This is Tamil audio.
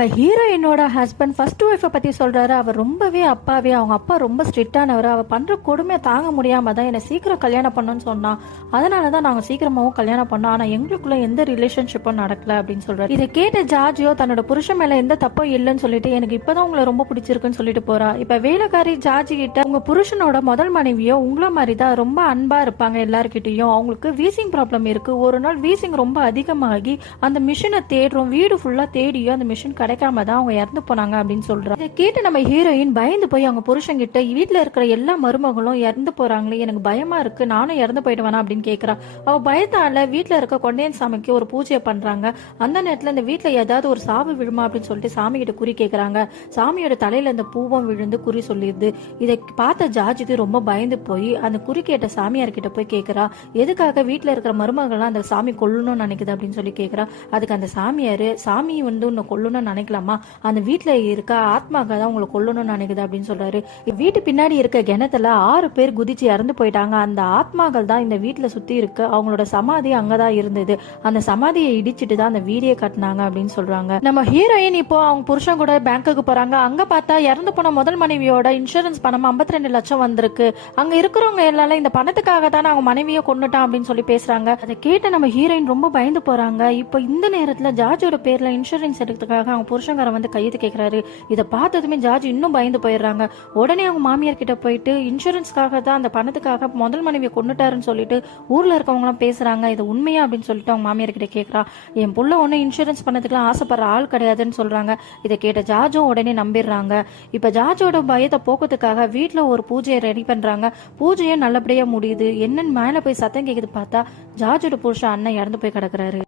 நம்ம ஹீரோயினோட ஹஸ்பண்ட் ஃபர்ஸ்ட் ஒய்ஃபை பற்றி சொல்கிறாரு. அவர் ரொம்பவே அப்பாவே, அவங்க அப்பா ரொம்ப ஸ்ட்ரிக்டானவர். அவள் பண்ணுற கொடுமையை தாங்க முடியாமல் தான் என்னை சீக்கிரம் கல்யாணம் பண்ணணும்னு சொன்னான். அதனால தான் நாங்கள் சீக்கிரமாகவும் கல்யாணம் பண்ணோம். ஆனால் எங்களுக்குள்ள எந்த ரிலேஷன்ஷிப்பும் நடக்கல அப்படின்னு சொல்கிறார். இதை கேட்ட ஜார்ஜியோ தன்னோட புருஷன் மேலே எந்த தப்பும் இல்லைன்னு சொல்லிட்டு எனக்கு இப்போதான் உங்களை ரொம்ப பிடிச்சிருக்குன்னு சொல்லிட்டு போறா. இப்போ வேலைக்காரி ஜார்ஜி கிட்ட உங்கள் புருஷனோட முதல் மனைவியோ உங்களை மாதிரி தான் ரொம்ப அன்பாக இருப்பாங்க எல்லாருக்கிட்டையும். அவங்களுக்கு வீசிங் ப்ராப்ளம் இருக்குது. ஒரு நாள் வீசிங் ரொம்ப அதிகமாகி அந்த மிஷினை தேடுறோம், வீடு ஃபுல்லாக தேடியும் அந்த மிஷின் கிடைக்காம தான் அவங்க இறந்து போனாங்க அப்படின்னு சொல்றாங்க. இதை கேட்டு நம்ம ஹீரோயின் பயந்து போய் அவங்க புருஷன் கிட்ட வீட்டுல இருக்கிற எல்லா மருமகளும் இறந்து போறாங்களே, எனக்கு பயமா இருக்கு, நானும் இறந்து போயிடுவேனா அப்படின்னு கேட்கறா. அவ பயத்தால வீட்டுல இருக்க கொண்டையன் சாமிக்கு ஒரு பூஜையை பண்றாங்க. அந்த நேரத்துல இந்த வீட்டுல ஏதாவது ஒரு சாவு விழுமா அப்படின்னு சொல்லிட்டு சாமி கிட்ட குறி கேட்கறாங்க. சாமியோட தலையில இந்த பூவம் விழுந்து குறி சொல்லிடுது. இதை பார்த்த ஜார்ஜுக்கு ரொம்ப பயந்து போய் அந்த குறி கேட்ட சாமியார் கிட்ட போய் கேட்கறா, எதுக்காக வீட்டுல இருக்கிற மருமகள்லாம் அந்த சாமி கொல்லணும்னு நினைக்குது அப்படின்னு சொல்லி கேட்கறா. அதுக்கு அந்த சாமியாரு, சாமி உன்னை கொல்லணும்னு நினைக்கலாமா, அந்த வீட்டுல இருக்க ஆத்மாக தான் உங்களை கொல்லணும்னு நினைக்குது அப்படின்னு சொல்றாரு. வீட்டு பின்னாடி இருக்க கிணத்துல 6 பேர் குதிச்சு இறந்து போயிட்டாங்க. அந்த ஆத்மாக்கள் தான் இந்த வீட்டுல சுத்தி இருக்கு. அவங்களோட சமாதி அங்கதான் இருந்தது. அந்த சமாதியை இடிச்சிட்டு தான் அந்த வீடியோ கட்டினாங்க அப்படின்னு சொல்றாங்க. நம்ம ஹீரோயின் இப்போ அவங்க புருஷன் கூட பேங்க்குக்கு போறாங்க. அங்க பார்த்தா இறந்து போன முதல் மனைவியோட இன்சூரன்ஸ் பணம் 52 லட்சம் வந்திருக்கு. அங்க இருக்கிறவங்க எல்லாரும் இந்த பணத்துக்காக தான் அவங்க மனைவியை கொண்டுட்டான் அப்படின்னு சொல்லி பேசுறாங்க. அதை கேட்டு நம்ம ஹீரோயின் ரொம்ப பயந்து போறாங்க. இப்போ இந்த நேரத்துல ஜார்ஜோட பேர்ல இன்சூரன்ஸ் எடுக்கிறதுக்காக அவங்க புருஷங்கார வந்து கையெழுத்து கேட்கிறாரு. இதை பார்த்ததுமே ஜார்ஜ் இன்னும் பயந்து போயிடுறாங்க. உடனே அவங்க மாமியார் கிட்ட போயிட்டு இன்சூரன்ஸ்க்காக தான் அந்த பணத்துக்காக முதல் மனைவியை கொண்டுட்டாருன்னு சொல்லிட்டு ஊர்ல இருக்கவங்க எல்லாம் பேசுறாங்க. இது உண்மையா அப்படின்னு சொல்லிட்டு அவங்க மாமியார் கிட்ட கேட்கறா. என் புள்ள ஒன்னும் இன்சூரன்ஸ் பண்ணதுக்குலாம் ஆசைப்படுற ஆள் கிடையாதுன்னு சொல்றாங்க. இதை கேட்ட ஜார்ஜும் உடனே நம்பிடுறாங்க. இப்ப ஜார்ஜோட பயத்தை போக்குறதுக்காக வீட்டுல ஒரு பூஜையை ரெடி பண்றாங்க. பூஜையும் நல்லபடியா முடியுது. என்னன்னு மேல போய் சத்தம் கேக்குது பார்த்தா ஜார்ஜோட புருஷன் அண்ணன் இறந்து போய் கிடக்குறாரு.